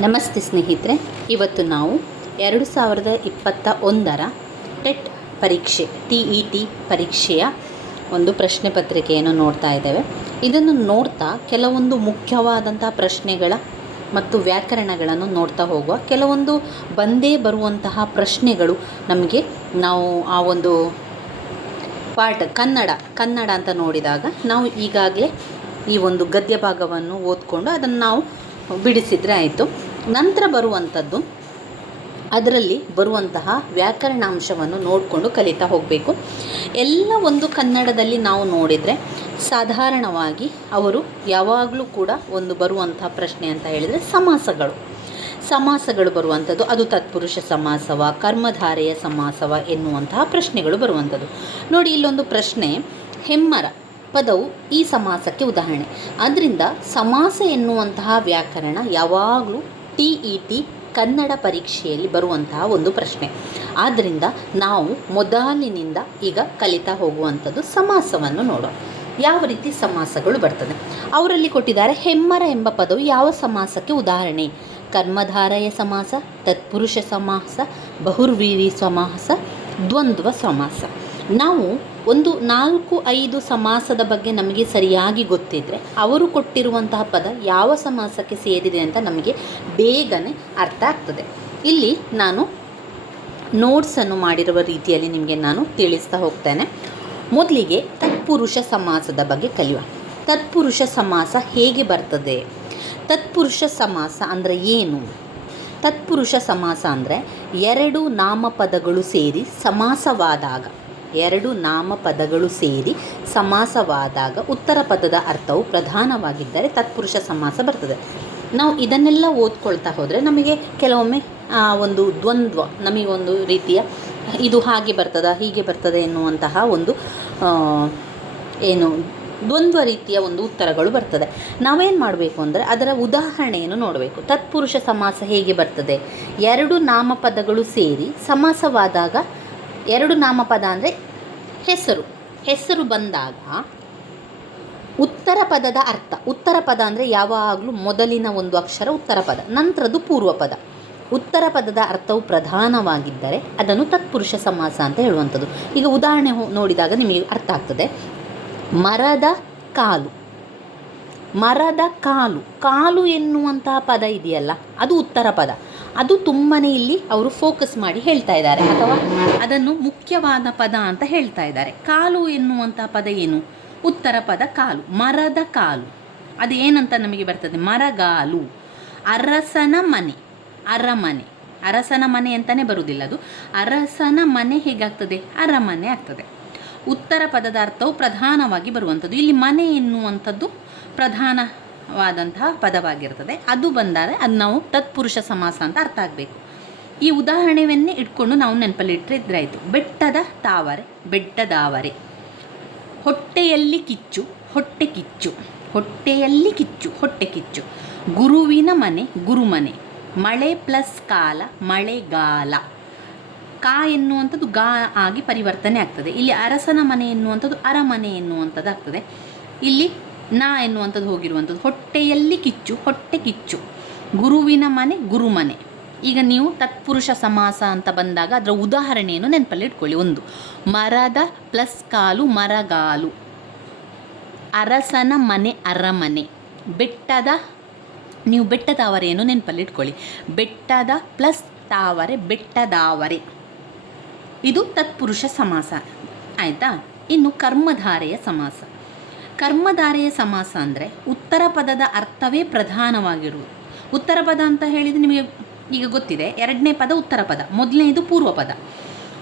ನಮಸ್ತೆ ಸ್ನೇಹಿತರೆ, ಇವತ್ತು ನಾವು ಎರಡು ಸಾವಿರದ ಇಪ್ಪತ್ತ ಒಂದರ ಟೆಟ್ ಪರೀಕ್ಷೆ, ಟಿ ಇ ಟಿ ಪರೀಕ್ಷೆಯ ಒಂದು ಪ್ರಶ್ನೆ ಪತ್ರಿಕೆಯನ್ನು ನೋಡ್ತಾ ಇದ್ದೇವೆ. ಇದನ್ನು ನೋಡ್ತಾ ಕೆಲವೊಂದು ಮುಖ್ಯವಾದಂಥ ಪ್ರಶ್ನೆಗಳ ಮತ್ತು ವ್ಯಾಕರಣಗಳನ್ನು ನೋಡ್ತಾ ಹೋಗುವ ಕೆಲವೊಂದು ಬಂದೇ ಬರುವಂತಹ ಪ್ರಶ್ನೆಗಳು ನಮಗೆ ನಾವು ಆ ಒಂದು ಪಾಠ ಕನ್ನಡ ಕನ್ನಡ ಅಂತ ನೋಡಿದಾಗ ನಾವು ಈಗಾಗಲೇ ಈ ಒಂದು ಗದ್ಯ ಭಾಗವನ್ನು ಓದ್ಕೊಂಡು ಅದನ್ನು ನಾವು ಬಿಡಿಸಿದರೆ ಆಯಿತು. ನಂತರ ಬರುವಂಥದ್ದು, ಅದರಲ್ಲಿ ಬರುವಂತಹ ವ್ಯಾಕರಣಾಂಶವನ್ನು ನೋಡಿಕೊಂಡು ಕಲಿತಾ ಹೋಗಬೇಕು. ಎಲ್ಲ ಒಂದು ಕನ್ನಡದಲ್ಲಿ ನಾವು ನೋಡಿದರೆ, ಸಾಧಾರಣವಾಗಿ ಅವರು ಯಾವಾಗಲೂ ಕೂಡ ಒಂದು ಬರುವಂತಹ ಪ್ರಶ್ನೆ ಅಂತ ಹೇಳಿದರೆ ಸಮಾಸಗಳು. ಸಮಾಸಗಳು ಬರುವಂಥದ್ದು, ಅದು ತತ್ಪುರುಷ ಸಮಾಸವ, ಕರ್ಮಧಾರೆಯ ಸಮಾಸವ ಎನ್ನುವಂತಹ ಪ್ರಶ್ನೆಗಳು ಬರುವಂಥದ್ದು. ನೋಡಿ, ಇಲ್ಲೊಂದು ಪ್ರಶ್ನೆ, ಹೆಮ್ಮರ. ಪದವು ಈ ಸಮಾಸಕ್ಕೆ ಉದಾಹರಣೆ. ಆದ್ದರಿಂದ ಸಮಾಸ ಎನ್ನುವಂತಹ ವ್ಯಾಕರಣ ಯಾವಾಗಲೂ ಟಿ ಇ ಟಿ ಕನ್ನಡ ಪರೀಕ್ಷೆಯಲ್ಲಿ ಬರುವಂತಹ ಒಂದು ಪ್ರಶ್ನೆ. ಆದ್ದರಿಂದ ನಾವು ಮೊದಲಿನಿಂದ ಈಗ ಕಲಿತಾ ಹೋಗುವಂಥದ್ದು ಸಮಾಸವನ್ನು ನೋಡೋಣ. ಯಾವ ರೀತಿ ಸಮಾಸಗಳು ಬರ್ತದೆ? ಅವರಲ್ಲಿ ಕೊಟ್ಟಿದ್ದಾರೆ ಹೆಮ್ಮರ ಎಂಬ ಪದವು ಯಾವ ಸಮಾಸಕ್ಕೆ ಉದಾಹರಣೆ? ಕರ್ಮಧಾರಯ ಸಮಾಸ, ತತ್ಪುರುಷ ಸಮಾಸ, ಬಹುರ್ವೀರಿ ಸಮಾಸ, ದ್ವಂದ್ವ ಸಮಾಸ. ನಾವು ಒಂದು ನಾಲ್ಕು ಐದು ಸಮಾಸದ ಬಗ್ಗೆ ನಮಗೆ ಸರಿಯಾಗಿ ಗೊತ್ತಿದ್ದರೆ ಅವರು ಕೊಟ್ಟಿರುವಂತಹ ಪದ ಯಾವ ಸಮಾಸಕ್ಕೆ ಸೇರಿದೆ ಅಂತ ನಮಗೆ ಬೇಗನೆ ಅರ್ಥ ಆಗ್ತದೆ. ಇಲ್ಲಿ ನಾನು ನೋಟ್ಸನ್ನು ಮಾಡಿರುವ ರೀತಿಯಲ್ಲಿ ನಿಮಗೆ ನಾನು ತಿಳಿಸ್ತಾ ಹೋಗ್ತೇನೆ. ಮೊದಲಿಗೆ ತತ್ಪುರುಷ ಸಮಾಸದ ಬಗ್ಗೆ ಕಲಿಯುವ. ತತ್ಪುರುಷ ಸಮಾಸ ಹೇಗೆ ಬರ್ತದೆ? ತತ್ಪುರುಷ ಸಮಾಸ ಅಂದರೆ ಏನು? ತತ್ಪುರುಷ ಸಮಾಸ ಅಂದರೆ ಎರಡು ನಾಮಪದಗಳು ಸೇರಿ ಸಮಾಸವಾದಾಗ ಎರಡು ನಾಮಪದಗಳು ಸೇರಿ ಸಮಾಸವಾದಾಗ ಉತ್ತರ ಪದದ ಅರ್ಥವು ಪ್ರಧಾನವಾಗಿದ್ದರೆ ತತ್ಪುರುಷ ಸಮಾಸ ಬರ್ತದೆ. ನಾವು ಇದನ್ನೆಲ್ಲ ಓದ್ಕೊಳ್ತಾ ಹೋದರೆ ನಮಗೆ ಕೆಲವೊಮ್ಮೆ ಒಂದು ದ್ವಂದ್ವ ನಮಗೊಂದು ರೀತಿಯ ಇದು ಹಾಗೆ ಬರ್ತದ, ಹೀಗೆ ಬರ್ತದೆ ಎನ್ನುವಂತಹ ಒಂದು ಏನು, ದ್ವಂದ್ವ ರೀತಿಯ ಒಂದು ಉತ್ತರಗಳು ಬರ್ತದೆ. ನಾವೇನು ಮಾಡಬೇಕು ಅಂದರೆ ಅದರ ಉದಾಹರಣೆಯನ್ನು ನೋಡಬೇಕು. ತತ್ಪುರುಷ ಸಮಾಸ ಹೇಗೆ ಬರ್ತದೆ? ಎರಡು ನಾಮಪದಗಳು ಸೇರಿ ಸಮಾಸವಾದಾಗ ಎರಡು ನಾಮಪದ ಅಂದರೆ ಹೆಸರು. ಹೆಸರು ಬಂದಾಗ ಉತ್ತರ ಪದದ ಅರ್ಥ. ಉತ್ತರ ಪದ ಅಂದರೆ ಯಾವಾಗಲೂ ಮೊದಲಿನ ಒಂದು ಅಕ್ಷರ ಉತ್ತರ ಪದ. ನಂತರದ್ದು ಪೂರ್ವ ಪದ. ಉತ್ತರ ಪದದ ಅರ್ಥವು ಪ್ರಧಾನವಾಗಿದ್ದರೆ ಅದನ್ನು ತತ್ಪುರುಷ ಸಮಾಸ ಅಂತ ಹೇಳುವಂಥದ್ದು. ಈಗ ಉದಾಹರಣೆ ನೋಡಿದಾಗ ನಿಮಗೆ ಅರ್ಥ ಆಗ್ತದೆ. ಮರದ ಕಾಲು. ಮರದ ಕಾಲು. ಕಾಲು ಎನ್ನುವಂತಹ ಪದ ಇದೆಯಲ್ಲ, ಅದು ಉತ್ತರ ಪದ. ಅದು ತುಂಬಾ ಇಲ್ಲಿ ಅವರು ಫೋಕಸ್ ಮಾಡಿ ಹೇಳ್ತಾ ಇದ್ದಾರೆ, ಅಥವಾ ಅದನ್ನು ಮುಖ್ಯವಾದ ಪದ ಅಂತ ಹೇಳ್ತಾ ಇದ್ದಾರೆ. ಕಾಲು ಎನ್ನುವಂಥ ಪದ ಏನು? ಉತ್ತರ ಪದ ಕಾಲು, ಮರದ ಕಾಲು. ಅದು ಏನಂತ ನಮಗೆ ಬರ್ತದೆ? ಮರಗಾಲು. ಅರಸನ ಮನೆ, ಅರಮನೆ. ಅರಸನ ಮನೆ ಅಂತಲೇ ಬರುವುದಿಲ್ಲ ಅದು. ಅರಸನ ಮನೆ ಹೇಗಾಗ್ತದೆ? ಅರಮನೆ ಆಗ್ತದೆ. ಉತ್ತರ ಪದದ ಅರ್ಥವು ಪ್ರಧಾನವಾಗಿ ಬರುವಂಥದ್ದು. ಇಲ್ಲಿ ಮನೆ ಎನ್ನುವಂಥದ್ದು ಪ್ರಧಾನವಾದಂತಹ ಪದವಾಗಿರ್ತದೆ. ಅದು ಬಂದರೆ ಅದು ನಾವು ತತ್ಪುರುಷ ಸಮಾಸ ಅಂತ ಅರ್ಥ ಆಗಬೇಕು. ಈ ಉದಾಹರಣೆಯನ್ನೇ ಇಟ್ಕೊಂಡು ನಾವು ನೆನಪಲ್ಲಿ ಇಟ್ಟರೆ ಬೆಟ್ಟದ ತಾವರೆ ಬೆಟ್ಟದಾವರೆ ಹೊಟ್ಟೆಯಲ್ಲಿ ಕಿಚ್ಚು, ಹೊಟ್ಟೆ ಕಿಚ್ಚು. ಹೊಟ್ಟೆಯಲ್ಲಿ ಕಿಚ್ಚು, ಹೊಟ್ಟೆ ಕಿಚ್ಚು. ಗುರುವಿನ ಮನೆ, ಗುರುಮನೆ. ಮಳೆ ಪ್ಲಸ್ ಕಾಲ ಮಳೆಗಾಲ ಕಾ ಎನ್ನುವಂಥದ್ದು ಗಾ ಆಗಿ ಪರಿವರ್ತನೆ ಆಗ್ತದೆ. ಇಲ್ಲಿ ಅರಸನ ಮನೆ ಎನ್ನುವಂಥದ್ದು ಅರಮನೆ ಎನ್ನುವಂಥದ್ದು ಆಗ್ತದೆ. ಇಲ್ಲಿ ನಾ ಎನ್ನುವಂಥದ್ದು ಹೋಗಿರುವಂಥದ್ದು. ಹೊಟ್ಟೆಯಲ್ಲಿ ಕಿಚ್ಚು, ಹೊಟ್ಟೆ ಕಿಚ್ಚು. ಗುರುವಿನ ಮನೆ ಗುರುಮನೆ ಈಗ ನೀವು ತತ್ಪುರುಷ ಸಮಾಸ ಅಂತ ಬಂದಾಗ ಅದರ ಉದಾಹರಣೆಯನ್ನು ನೆನಪಲ್ಲಿ ಇಟ್ಕೊಳ್ಳಿ. ಒಂದು, ಮರದ ಪ್ಲಸ್ ಕಾಲು ಮರಗಾಲು. ಅರಸನ ಮನೆ, ಅರಮನೆ. ಬೆಟ್ಟದ, ನೀವು ಬೆಟ್ಟದಾವರೆಯನ್ನು ನೆನಪಲ್ಲಿ ಇಟ್ಕೊಳ್ಳಿ. ಬೆಟ್ಟದ ಪ್ಲಸ್ ತಾವರೆ ಬೆಟ್ಟದಾವರೆ ಇದು ತತ್ಪುರುಷ ಸಮಾಸ. ಆಯಿತಾ? ಇನ್ನು ಕರ್ಮಧಾರೆಯ ಸಮಾಸ. ಕರ್ಮಧಾರೆಯ ಸಮಾಸ ಅಂದರೆ ಉತ್ತರ ಪದದ ಅರ್ಥವೇ ಪ್ರಧಾನವಾಗಿರುವುದು. ಉತ್ತರ ಪದ ಅಂತ ಹೇಳಿದರೆ ನಿಮಗೆ ಈಗ ಗೊತ್ತಿದೆ, ಎರಡನೇ ಪದ ಉತ್ತರ ಪದ, ಮೊದಲನೇದು ಪೂರ್ವ ಪದ.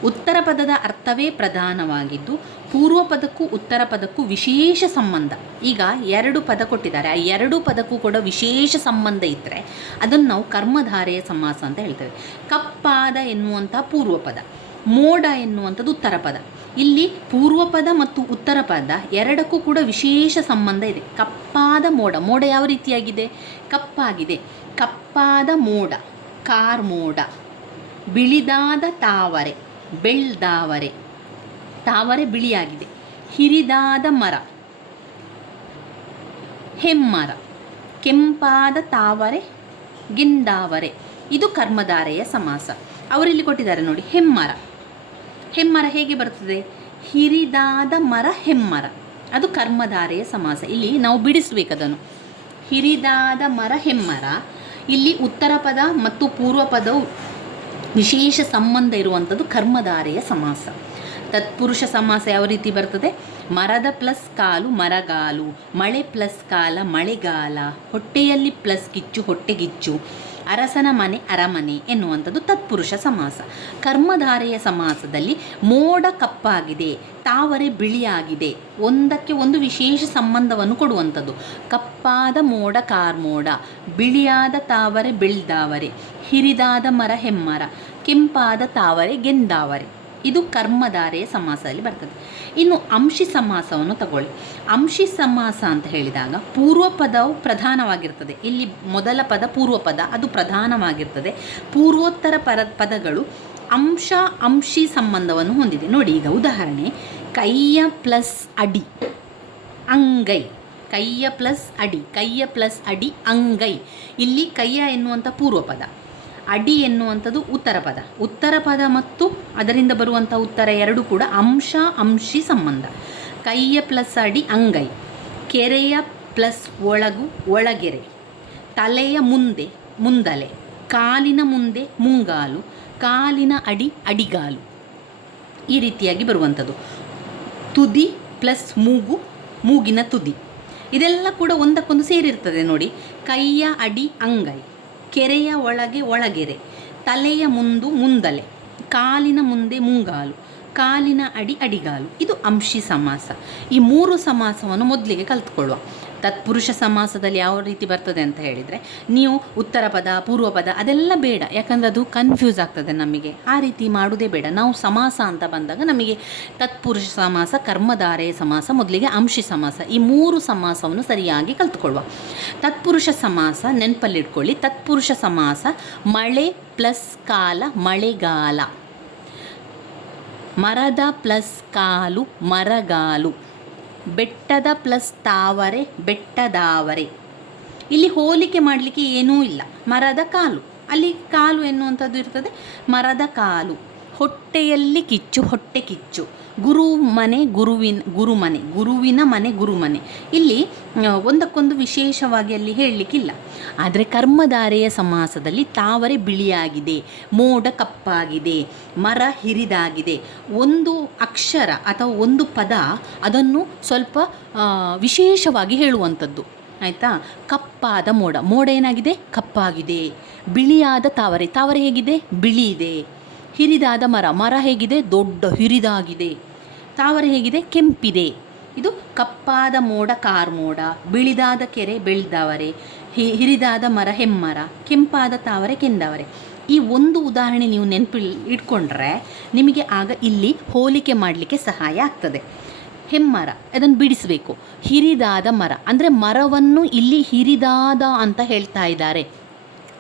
ಉತ್ತರ ಪದದ ಅರ್ಥವೇ ಪ್ರಧಾನವಾಗಿದ್ದು, ಪೂರ್ವ ಪದಕ್ಕೂ ಉತ್ತರ ಪದಕ್ಕೂ ವಿಶೇಷ ಸಂಬಂಧ. ಈಗ ಎರಡು ಪದ ಕೊಟ್ಟಿದ್ದಾರೆ, ಆ ಎರಡು ಪದಕ್ಕೂ ಕೂಡ ವಿಶೇಷ ಸಂಬಂಧ ಇದ್ದರೆ ಅದನ್ನು ನಾವು ಕರ್ಮಧಾರೆಯ ಸಮಾಸ ಅಂತ ಹೇಳ್ತೇವೆ. ಕಪ್ಪಾದ ಎನ್ನುವಂಥ ಪೂರ್ವ ಪದ. ಮೋಡ ಎನ್ನುವಂಥದ್ದು ಉತ್ತರ ಪದ. ಇಲ್ಲಿ ಪೂರ್ವ ಪದ ಮತ್ತು ಉತ್ತರ ಪದ ಎರಡಕ್ಕೂ ಕೂಡ ವಿಶೇಷ ಸಂಬಂಧ ಇದೆ. ಕಪ್ಪಾದ ಮೋಡ. ಮೋಡ ಯಾವ ರೀತಿಯಾಗಿದೆ? ಕಪ್ಪಾಗಿದೆ. ಕಪ್ಪಾದ ಮೋಡ, ಕಾರ್ ಮೋಡ, ಬಿಳಿದಾದ ತಾವರೆ, ಬೆಳ್ದಾವರೆ, ತಾವರೆ ಬಿಳಿಯಾಗಿದೆ. ಹಿರಿದಾದ ಮರ, ಹೆಮ್ಮರ, ಕೆಂಪಾದ ತಾವರೆ, ಗಿಂದಾವರೆ. ಇದು ಕರ್ಮಧಾರೆಯ ಸಮಾಸ. ಅವರಿಲ್ಲಿ ಕೊಟ್ಟಿದ್ದಾರೆ ನೋಡಿ, ಹೆಮ್ಮರ. ಹೆಮ್ಮರ ಹೇಗೆ ಬರ್ತದೆ ಹಿರಿದಾದ ಮರ ಹೆಮ್ಮರ. ಅದು ಕರ್ಮಧಾರೆಯ ಸಮಾಸ. ಇಲ್ಲಿ ನಾವು ಬಿಡಿಸಬೇಕದನ್ನು. ಹಿರಿದಾದ ಮರ ಹೆಮ್ಮರ. ಇಲ್ಲಿ ಉತ್ತರ ಪದ ಮತ್ತು ಪೂರ್ವ ಪದವು ವಿಶೇಷ ಸಂಬಂಧ ಇರುವಂಥದ್ದು ಕರ್ಮಧಾರೆಯ ಸಮಾಸ. ತತ್ಪುರುಷ ಸಮಾಸ ಯಾವ ರೀತಿ ಬರ್ತದೆ? ಮರದ ಪ್ಲಸ್ ಕಾಲು ಮರಗಾಲು, ಮಳೆ ಪ್ಲಸ್ ಕಾಲ ಮಳೆಗಾಲ, ಹೊಟ್ಟೆಯಲ್ಲಿ ಪ್ಲಸ್ ಕಿಚ್ಚು, ಹೊಟ್ಟೆಗಿಚ್ಚು. ಅರಸನ ಮನೆ, ಅರಮನೆ ಎನ್ನುವಂಥದ್ದು ತತ್ಪುರುಷ ಸಮಾಸ. ಕರ್ಮಧಾರೆಯ ಸಮಾಸದಲ್ಲಿ ಮೋಡ ಕಪ್ಪಾಗಿದೆ, ತಾವರೆ ಬಿಳಿಯಾಗಿದೆ, ಒಂದಕ್ಕೆ ಒಂದು ವಿಶೇಷ ಸಂಬಂಧವನ್ನು ಕೊಡುವಂಥದ್ದು. ಕಪ್ಪಾದ ಮೋಡ ಕಾರ್ಮೋಡ ಬಿಳಿಯಾದ ತಾವರೆ, ಬೆಳ್ದಾವರೆ, ಹಿರಿದಾದ ಮರ ಹೆಮ್ಮರ, ಕೆಂಪಾದ ತಾವರೆ, ಗೆಂದಾವರೆ. ಇದು ಕರ್ಮಧಾರೆಯ ಸಮಾಸದಲ್ಲಿ ಬರ್ತದೆ. ಇನ್ನು ಅಂಶಿ ಸಮಾಸವನ್ನು ತಗೊಳ್ಳಿ. ಅಂಶಿ ಸಮಾಸ ಅಂತ ಹೇಳಿದಾಗ ಪೂರ್ವ ಪದವು ಪ್ರಧಾನವಾಗಿರ್ತದೆ. ಇಲ್ಲಿ ಮೊದಲ ಪದ ಪೂರ್ವ ಪದ, ಅದು ಪ್ರಧಾನವಾಗಿರ್ತದೆ. ಪೂರ್ವೋತ್ತರ ಪದ ಪದಗಳು ಅಂಶ, ಅಂಶಿ ಸಂಬಂಧವನ್ನು ಹೊಂದಿದೆ. ನೋಡಿ ಈಗ ಉದಾಹರಣೆ. ಕೈಯ ಪ್ಲಸ್ ಅಡಿ, ಅಂಗೈ. ಕೈಯ ಪ್ಲಸ್ ಅಡಿ, ಕೈಯ ಪ್ಲಸ್ ಅಡಿ, ಅಂಗೈ. ಇಲ್ಲಿ ಕೈಯ ಎನ್ನುವಂಥ ಪೂರ್ವ ಪದ. ಅಡಿ ಎನ್ನುವಂಥದ್ದು ಉತ್ತರ ಪದ. ಉತ್ತರ ಪದ ಮತ್ತು ಅದರಿಂದ ಬರುವಂಥ ಉತ್ತರ ಎರಡು ಕೂಡ ಅಂಶ, ಅಂಶಿ ಸಂಬಂಧ. ಕೈಯ ಪ್ಲಸ್ ಅಡಿ ಅಂಗೈ, ಕೆರೆಯ ಪ್ಲಸ್ ಒಳಗು ಒಳಗೆರೆ, ತಲೆಯ ಮುಂದೆ ಮುಂದಲೆ, ಕಾಲಿನ ಮುಂದೆ ಮುಂಗಾಲು, ಕಾಲಿನ ಅಡಿ ಅಡಿಗಾಲು. ಈ ರೀತಿಯಾಗಿ ಬರುವಂಥದ್ದು. ತುದಿ ಪ್ಲಸ್ ಮೂಗು, ಮೂಗಿನ ತುದಿ. ಇದೆಲ್ಲ ಕೂಡ ಒಂದಕ್ಕೊಂದು ಸೇರಿರ್ತದೆ ನೋಡಿ. ಕೈಯ ಅಡಿ ಅಂಗೈ. ಕೆರೆಯ ಒಳಗೆ ಒಳಗೆರೆ, ತಲೆಯ ಮುಂದು ಮುಂದಲೆ, ಕಾಲಿನ ಮುಂದೆ ಮುಂಗಾಲು, ಕಾಲಿನ ಅಡಿ ಅಡಿಗಾಲು. ಇದು ಅಂಶಿ ಸಮಾಸ. ಈ ಮೂರು ಸಮಾಸವನ್ನು ಮೊದಲಿಗೆ ಕಲ್ತ್ಕೊಳ್ಳುವ. ತತ್ಪುರುಷ ಸಮಾಸದಲ್ಲಿ ಯಾವ ರೀತಿ ಬರ್ತದೆ ಅಂತ ಹೇಳಿದರೆ, ನೀವು ಉತ್ತರ ಪದ, ಪೂರ್ವ ಪದ ಅದೆಲ್ಲ ಬೇಡ. ಯಾಕಂದರೆ ಅದು ಕನ್ಫ್ಯೂಸ್ ಆಗ್ತದೆ ನಮಗೆ. ಆ ರೀತಿ ಮಾಡುವುದೇ ಬೇಡ. ನಾವು ಸಮಾಸ ಅಂತ ಬಂದಾಗ ನಮಗೆ ತತ್ಪುರುಷ ಸಮಾಸ, ಕರ್ಮಧಾರೆ ಸಮಾಸ, ಮೊದಲಿಗೆ ಅಂಶಿ ಸಮಾಸ, ಈ ಮೂರು ಸಮಾಸವನ್ನು ಸರಿಯಾಗಿ ಕಲ್ತ್ಕೊಳ್ಳುವ. ತತ್ಪುರುಷ ಸಮಾಸ ನೆನಪಲ್ಲಿಟ್ಕೊಳ್ಳಿ. ತತ್ಪುರುಷ ಸಮಾಸ ಮಳೆ ಪ್ಲಸ್ ಕಾಲ, ಮಳೆಗಾಲ. ಮರದ ಪ್ಲಸ್ ಕಾಲು, ಮರಗಾಲು. ಬೆಟ್ಟದ ಪ್ಲಸ್ ತಾವರೆ, ಬೆಟ್ಟದಾವರೆ. ಇಲ್ಲಿ ಹೋಲಿಕೆ ಮಾಡಲಿಕ್ಕೆ ಏನೂ ಇಲ್ಲ. ಮರದ ಕಾಲು. ಅಲ್ಲಿ ಕಾಲು ಎನ್ನುವಂಥದ್ದು ಇರ್ತದೆ. ಮರದ ಕಾಲು. ಹೊಟ್ಟೆಯಲ್ಲಿ ಕಿಚ್ಚು, ಹೊಟ್ಟೆ ಕಿಚ್ಚು. ಗುರು ಮನೆ, ಗುರುವಿನ ಗುರುಮನೆ ಗುರುವಿನ ಮನೆ ಗುರುಮನೆ ಇಲ್ಲಿ ಒಂದಕ್ಕೊಂದು ವಿಶೇಷವಾಗಿ ಅಲ್ಲಿ ಹೇಳಲಿಕ್ಕಿಲ್ಲ. ಆದರೆ ಕರ್ಮಧಾರೆಯ ಸಮಾಸದಲ್ಲಿ ತಾವರೆ ಬಿಳಿಯಾಗಿದೆ, ಮೋಡ ಕಪ್ಪಾಗಿದೆ, ಮರ ಹಿರಿದಾಗಿದೆ. ಒಂದು ಅಕ್ಷರ ಅಥವಾ ಒಂದು ಪದ ಅದನ್ನು ಸ್ವಲ್ಪ ವಿಶೇಷವಾಗಿ ಹೇಳುವಂಥದ್ದು. ಆಯಿತಾ? ಕಪ್ಪಾದ ಮೋಡ. ಮೋಡ ಏನಾಗಿದೆ? ಕಪ್ಪಾಗಿದೆ. ಬಿಳಿಯಾದ ತಾವರೆ. ತಾವರೆ ಹೇಗಿದೆ? ಬಿಳಿ ಇದೆ. ಹಿರಿದಾದ ಮರ. ಮರ ಹೇಗಿದೆ? ದೊಡ್ಡ ಹಿರಿದಾಗಿದೆ. ತಾವರೆ ಹೇಗಿದೆ? ಕೆಂಪಿದೆ. ಇದು ಕಪ್ಪಾದ ಮೋಡ, ಕಾರ್ ಮೋಡ. ಬಿಳಿದಾದ ಕೆರೆ, ಬೆಳೆದವರೆ. ಹಿರಿದಾದ ಮರ, ಹೆಮ್ಮರ. ಕೆಂಪಾದ ತಾವರೆ, ಕೆಂದವರೆ. ಈ ಒಂದು ಉದಾಹರಣೆ ನೀವು ನೆನಪಿ ಇಟ್ಕೊಂಡ್ರೆ ನಿಮಗೆ ಆಗ ಇಲ್ಲಿ ಹೋಲಿಕೆ ಮಾಡಲಿಕ್ಕೆ ಸಹಾಯ ಆಗ್ತದೆ. ಹೆಮ್ಮರ, ಅದನ್ನು ಬಿಡಿಸಬೇಕು. ಹಿರಿದಾದ ಮರ. ಅಂದರೆ ಮರವನ್ನು ಇಲ್ಲಿ ಹಿರಿದಾದ ಅಂತ ಹೇಳ್ತಾ ಇದ್ದಾರೆ.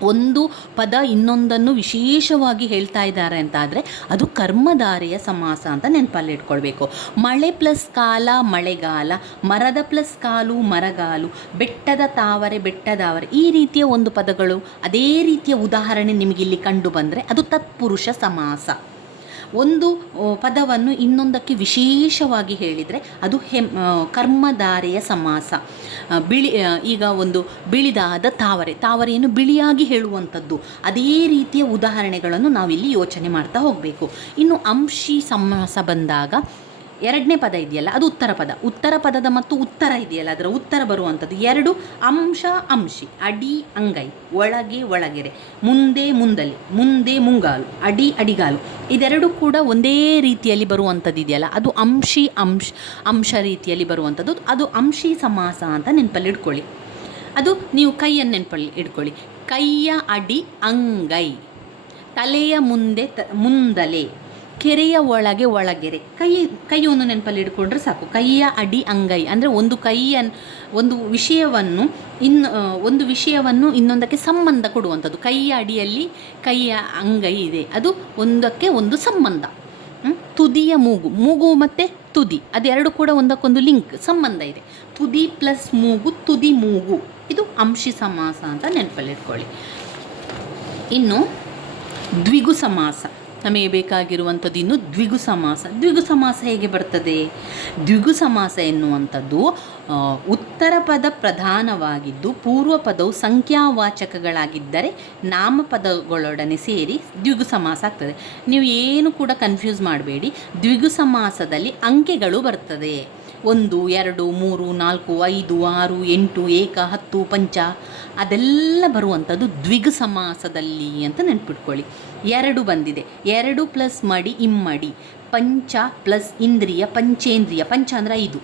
ಒಂದು ಪದ ಇನ್ನೊಂದನ್ನು ವಿಶೇಷವಾಗಿ ಹೇಳ್ತಾ ಇದ್ದಾರೆ ಅಂತಾದರೆ ಅದು ಕರ್ಮಧಾರೆಯ ಸಮಾಸ ಅಂತ ನೆನಪಲ್ಲಿ ಇಟ್ಕೊಳ್ಬೇಕು. ಮಳೆ ಪ್ಲಸ್ ಕಾಲ, ಮಳೆಗಾಲ, ಮರದ ಪ್ಲಸ್ ಕಾಲು, ಮರಗಾಲು, ಬೆಟ್ಟದ ತಾವರೆ, ಬೆಟ್ಟದಾವರೆ ಈ ರೀತಿಯ ಒಂದು ಪದಗಳು, ಅದೇ ರೀತಿಯ ಉದಾಹರಣೆ ನಿಮಗಿಲ್ಲಿ ಕಂಡು ಬಂದರೆ ಅದು ತತ್ಪುರುಷ ಸಮಾಸ. ಒಂದು ಪದವನ್ನು ಇನ್ನೊಂದಕ್ಕೆ ವಿಶೇಷವಾಗಿ ಹೇಳಿದರೆ ಅದು ಹೆಮ್ ಕರ್ಮಧಾರೆಯ ಸಮಾಸ. ಬಿಳಿ ಈಗ ಒಂದು ಬಿಳಿದಾದ ತಾವರೆ. ತಾವರೆಯನ್ನು ಬಿಳಿಯಾಗಿ ಹೇಳುವಂಥದ್ದು. ಅದೇ ರೀತಿಯ ಉದಾಹರಣೆಗಳನ್ನು ನಾವಿಲ್ಲಿ ಯೋಚನೆ ಮಾಡ್ತಾ ಹೋಗಬೇಕು. ಇನ್ನು ಅಂಶಿ ಸಮಾಸ ಬಂದಾಗ ಎರಡನೇ ಪದ ಇದೆಯಲ್ಲ, ಅದು ಉತ್ತರ ಪದ. ಉತ್ತರ ಪದದ ಮತ್ತು ಉತ್ತರ ಇದೆಯಲ್ಲ, ಅದರ ಉತ್ತರ ಬರುವಂಥದ್ದು. ಎರಡು ಅಂಶ ಅಂಶಿ, ಅಡಿ ಅಂಗೈ, ಒಳಗೆ ಒಳಗೆರೆ, ಮುಂದೆ ಮುಂದಲಿ ಮುಂದೆ ಮುಂಗಾಲು, ಅಡಿ ಅಡಿಗಾಲು. ಇದೆರಡು ಕೂಡ ಒಂದೇ ರೀತಿಯಲ್ಲಿ ಬರುವಂಥದ್ದು ಇದೆಯಲ್ಲ, ಅದು ಅಂಶಿ ಅಂಶ ಅಂಶ ರೀತಿಯಲ್ಲಿ ಬರುವಂಥದ್ದು. ಅದು ಅಂಶಿ ಸಮಾಸ ಅಂತ ನೆನಪಲ್ಲಿ ಇಟ್ಕೊಳ್ಳಿ. ಅದು ನೀವು ಕೈಯನ್ನು ನೆನಪಲ್ಲಿ ಇಟ್ಕೊಳ್ಳಿ. ಕೈಯ ಅಡಿ ಅಂಗೈ, ತಲೆಯ ಮುಂದೆ ತ, ಮುಂದಲೆ. ಕೆರೆಯ ಒಳಗೆ ಒಳಗೆರೆ. ಕೈ, ಕೈಯನ್ನು ನೆನಪಲ್ಲಿ ಇಟ್ಕೊಂಡ್ರೆ ಸಾಕು. ಕೈಯ ಅಡಿ ಅಂಗೈ, ಅಂದರೆ ಒಂದು ಕೈಯ ಒಂದು ವಿಷಯವನ್ನು ಇನ್ನು ಒಂದು ವಿಷಯವನ್ನು ಇನ್ನೊಂದಕ್ಕೆ ಸಂಬಂಧ ಕೊಡುವಂಥದ್ದು. ಕೈಯ ಅಡಿಯಲ್ಲಿ ಕೈಯ ಅಂಗೈ ಇದೆ. ಅದು ಒಂದಕ್ಕೆ ಒಂದು ಸಂಬಂಧ. ತುದಿಯ ಮೂಗು. ಮೂಗು ಮತ್ತು ತುದಿ. ಅದೆರಡು ಕೂಡ ಒಂದಕ್ಕೊಂದು ಲಿಂಕ್, ಸಂಬಂಧ ಇದೆ. ತುದಿ ಪ್ಲಸ್ ಮೂಗು, ತುದಿ ಮೂಗು. ಇದು ಅಂಶಿ ಸಮಾಸ ಅಂತ ನೆನಪಲ್ಲಿ ಇಟ್ಕೊಳ್ಳಿ. ಇನ್ನು ದ್ವಿಗು ಸಮಾಸ. ನಮಗೆ ಬೇಕಾಗಿರುವಂಥದ್ದು ಇನ್ನು ದ್ವಿಗು ಸಮಾಸ. ದ್ವಿಗು ಸಮಾಸ ಹೇಗೆ ಬರ್ತದೆ? ದ್ವಿಗು ಸಮಾಸ ಎನ್ನುವಂಥದ್ದು ಉತ್ತರ ಪದ ಪ್ರಧಾನವಾಗಿದ್ದು ಪೂರ್ವ ಪದವು ಸಂಖ್ಯಾವಾಚಕಗಳಾಗಿದ್ದರೆ ನಾಮಪದಗಳೊಡನೆ ಸೇರಿ ದ್ವಿಗು ಸಮಾಸ ಆಗ್ತದೆ. ನೀವು ಏನು ಕೂಡ ಕನ್ಫ್ಯೂಸ್ ಮಾಡಬೇಡಿ. ದ್ವಿಗು ಸಮಾಸದಲ್ಲಿ ಅಂಕೆಗಳು ಬರ್ತದೆ. ಒಂದು, ಎರಡು, ಮೂರು, ನಾಲ್ಕು, ಐದು, ಆರು, ಎಂಟು, ಏಕ, ಹತ್ತು, ಪಂಚ ಅದೆಲ್ಲ ಬರುವಂಥದ್ದು ದ್ವಿಗ ಸಮಾಸದಲ್ಲಿ ಅಂತ ನೆನ್ಪಿಟ್ಕೊಳ್ಳಿ. ಎರಡು ಬಂದಿದೆ. ಎರಡು ಪ್ಲಸ್ ಮಡಿ, ಇಮ್ಮಡಿ. ಪಂಚ ಪ್ಲಸ್ ಇಂದ್ರಿಯ, ಪಂಚೇಂದ್ರಿಯ. ಪಂಚ ಅಂದರೆ ಐದು.